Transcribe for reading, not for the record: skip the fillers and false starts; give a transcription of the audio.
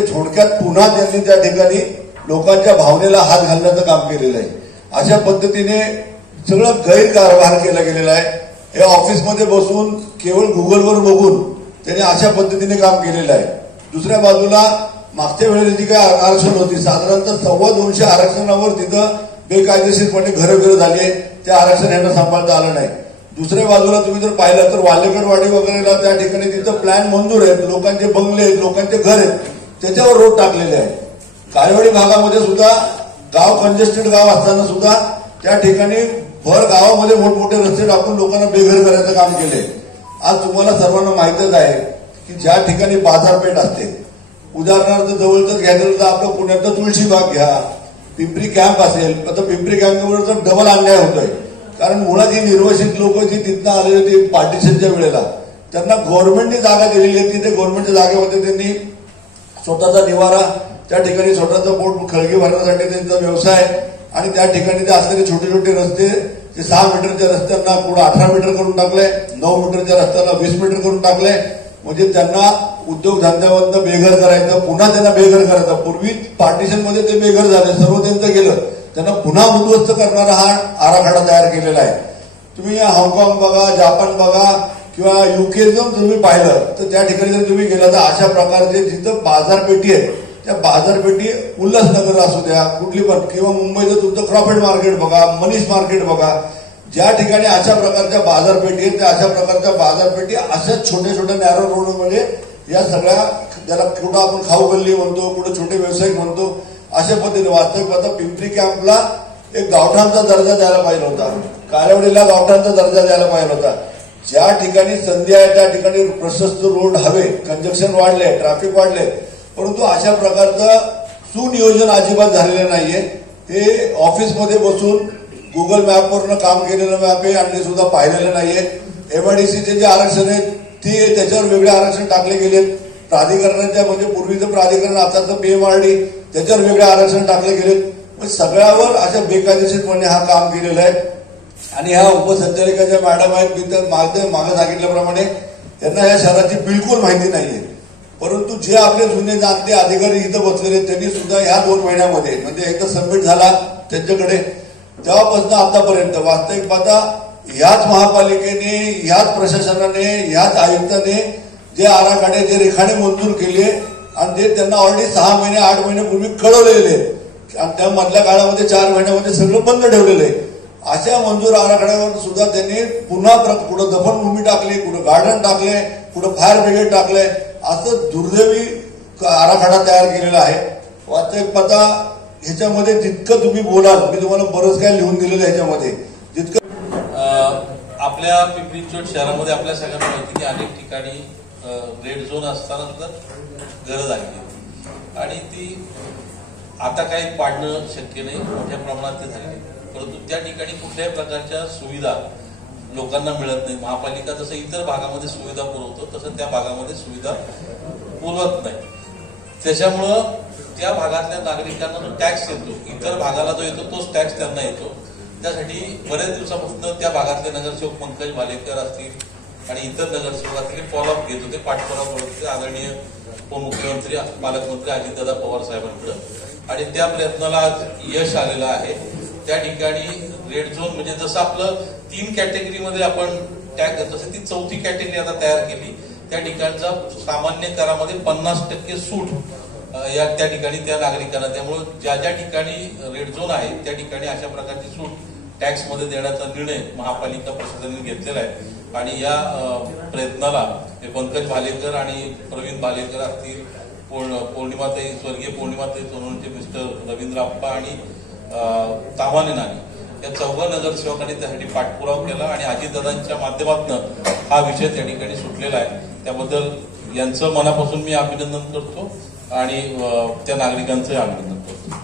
म्हणजे थोडक्यात पुन्हा त्यांनी त्या ठिकाणी लोकांच्या भावनेला हात घालण्याचं काम केलेलं आहे. अशा पद्धतीने सगळं गैरकारभार केला गेलेला आहे. हे ऑफिसमध्ये बसून केवळ गुगलवर बघून त्यांनी अशा पद्धतीने काम केलेलं आहे. दुसऱ्या बाजूला मागच्या वेळेला जी काही आरक्षण होती साधारणतः 225 आरक्षणावर तिथं बेकायदेशीरपणे घरं झाली आहे. ते आरक्षण यांना सांभाळता आलं नाही. दुसऱ्या बाजूला तुम्ही जर पाहिलं तर वालेकरवाडी वगैरेला त्या ठिकाणी तिथं प्लॅन मंजूर आहेत, लोकांचे बंगले आहेत, लोकांचे घर आहेत, त्याच्यावर रोड टाकलेले आहे. काळेवाडी भागामध्ये सुद्धा गाव कंजेस्टेड गाव असताना सुद्धा त्या ठिकाणी भर गावामध्ये मोठमोठे रस्ते टाकून लोकांना बेघर करायचं काम केले. आज तुम्हाला सर्वांना माहितच आहे की ज्या ठिकाणी बाजारपेठ असते, उदाहरणार्थ जवळच घ्यायचं तर आपलं पुण्यातलं तुळशीबाग घ्या, पिंपरी कॅम्प असेल, आता पिंपरी कॅम्पवर तर डबल अन्याय होतोय. कारण मुळात ही निर्वासित लोक जी तिथनं आलेली होती पार्टिशनच्या वेळेला त्यांना गव्हर्नमेंटने जागा दिलेली आहे. तिथे गव्हर्नमेंटच्या जागेमध्ये त्यांनी स्वतःचा निवारा, त्या ठिकाणी स्वतःचा पोट खळगी भरण्यासाठी त्यांचा व्यवसाय आणि त्या ठिकाणी ते असलेले छोटे छोटे रस्ते ते 6 मीटरच्या रस्त्यांना पुढे 18 मीटर करून टाकले, 9 मीटरच्या रस्त्याला 20 मीटर करून टाकले. म्हणजे त्यांना उद्योगधंद्यावरनं बेघर करायचं, पुन्हा त्यांना बेघर करायचं. पूर्वी पार्टिशनमध्ये ते बेघर झाले, सर्व त्यांचं गेलं, त्यांना पुन्हा उद्ध्वस्त करणारा हा आराखडा तयार केलेला आहे. तुम्ही हाँगकाँग बघा, जापान बघा किंवा युके जर तुम्ही पाहिलं तर त्या ठिकाणी जर तुम्ही गेला तर अशा प्रकारचे जिथं बाजारपेठी आहे त्या बाजारपेठी उल्हासनगर असू द्या कुठली पण, किंवा मुंबईचं तुमचं क्रॉफर्ड मार्केट बघा, मनीष मार्केट बघा, ज्या ठिकाणी अशा प्रकारच्या बाजारपेठी आहेत त्या अशा प्रकारच्या बाजारपेठी अशाच छोट्या छोट्या नॅरो रोडमध्ये या सगळ्या, ज्याला कुठं आपण खाऊ गल्ली म्हणतो, कुठं छोटे व्यावसायिक म्हणतो, अशा पद्धतीने वास्तविक आता पिंपरी कॅम्पला एक गावठाणचा दर्जा द्यायला पाहिजे होता, काळेवाडीला गावठाणचा दर्जा द्यायला पाहिजे होता. ज्या ठिकाणी संधी आहे त्या ठिकाणी प्रशस्त रोड हवे, कंजक्शन वाढले, ट्रॅफिक वाढले, परंतु अशा प्रकारचं सुनियोजन अजिबात झालेलं नाहीये. हे ऑफिसमध्ये बसून गुगल मॅपवरनं काम केलेलं मॅप आहे आणि ते सुद्धा पाहिलेलं नाहीये. एमआयडीसीचे जे आरक्षण आहेत ते त्याच्यावर वेगळे आरक्षण टाकले गेलेत. प्राधिकरणाच्या म्हणजे पूर्वीचं प्राधिकरण आताचं पीएमआरडी त्याच्यावर वेगळे आरक्षण टाकले गेलेत. सगळ्यावर अशा बेकायदेशीरपणे हा काम केलेलं आहे. आणि ह्या उपसंचालिका ज्या मॅडम आहेत मी तर मागे सांगितल्याप्रमाणे त्यांना या शहराची बिलकुल माहिती नाहीये. परंतु जे आपले जुने जाणते अधिकारी इथं बसलेले त्यांनी सुद्धा ह्या 2 महिन्यामध्ये म्हणजे एकदा सबमिट झाला त्यांच्याकडे तेव्हापासून आतापर्यंत वास्तविक पाहता ह्याच महापालिकेने, ह्याच प्रशासनाने, ह्याच आयुक्ताने जे आराखडे जे रेखाने मंजूर केले आणि ते त्यांना ऑलरेडी 6 महिने 8 महिन्यापूर्वी कळवलेले आणि त्या मधल्या काळामध्ये 4 महिन्यामध्ये सगळं बंद ठेवलेलं आहे. अशा मंजूर आराखड्यावर सुद्धा त्यांनी पुन्हा कुठं दफनभूमी टाकली, कुठं गार्डन टाकले, कुठं फायर ब्रिगेड टाकले, असं दुर्दैवी आराखडा तयार केलेला आहे. वास्तविक पाहता ह्याच्यामध्ये जितकं तुम्ही बोलाल, मी तुम्हाला बरंच काय लिहून दिलेलं आहे ह्याच्यामध्ये, जितकं आपल्या पिंपरी चिंचवड शहरामध्ये आपल्या सगळ्यांना माहिती की अनेक ठिकाणी रेड झोन असताना सुद्धा घरं झाली आणि ती आता काही पाडणं शक्य नाही, मोठ्या प्रमाणात ते झाले. परंतु त्या ठिकाणी कुठल्याही प्रकारच्या सुविधा लोकांना मिळत नाही. महापालिका जसं इतर भागामध्ये सुविधा पुरवतो तसं त्या भागामध्ये सुविधा पुरवत नाही. त्याच्यामुळं त्या भागातल्या नागरिकांना जो टॅक्स येतो, इतर भागाला जो येतो तोच टॅक्स त्यांना येतो. त्यासाठी बऱ्याच दिवसापासून त्या भागातले नगरसेवक पंकज भालेकर असतील आणि इतर नगरसेवक असतील फॉलोअप घेत होते, पाठपुरावा करत होते आदरणीय उपमुख्यमंत्री पालकमंत्री अजितदादा पवार साहेबांकडे आणि त्या प्रयत्नाला आज यश आलेलं आहे. त्या ठिकाणी रेड झोन म्हणजे जसं आपलं 3 कॅटेगरीमध्ये आपण टॅक्स, तसं ती 4थी कॅटेगरी आता तयार केली. त्या ठिकाणचा सामान्य करामध्ये 50% सूट या त्या ठिकाणी त्या नागरिकांना. त्यामुळे ज्या ज्या ठिकाणी रेड झोन आहे त्या ठिकाणी अशा प्रकारची सूट टॅक्समध्ये देण्याचा निर्णय महापालिका प्रशासनाने घेतलेला आहे. आणि या प्रयत्नाला पंकज भालेकर आणि प्रवीण भालेकर असतील, पौर्णिमाताई स्वर्गीय पौर्णिमाताई सोनवणेचे मिस्टर रवींद्र आप्पा आणि तामाने नानी या 4 नगरसेवकांनी त्यासाठी पाठपुरावा केला आणि अजितदादांच्या माध्यमातून हा विषय त्या ठिकाणी सुटलेला आहे. त्याबद्दल यांचं मनापासून मी अभिनंदन करतो आणि त्या नागरिकांचंही अभिनंदन करतो.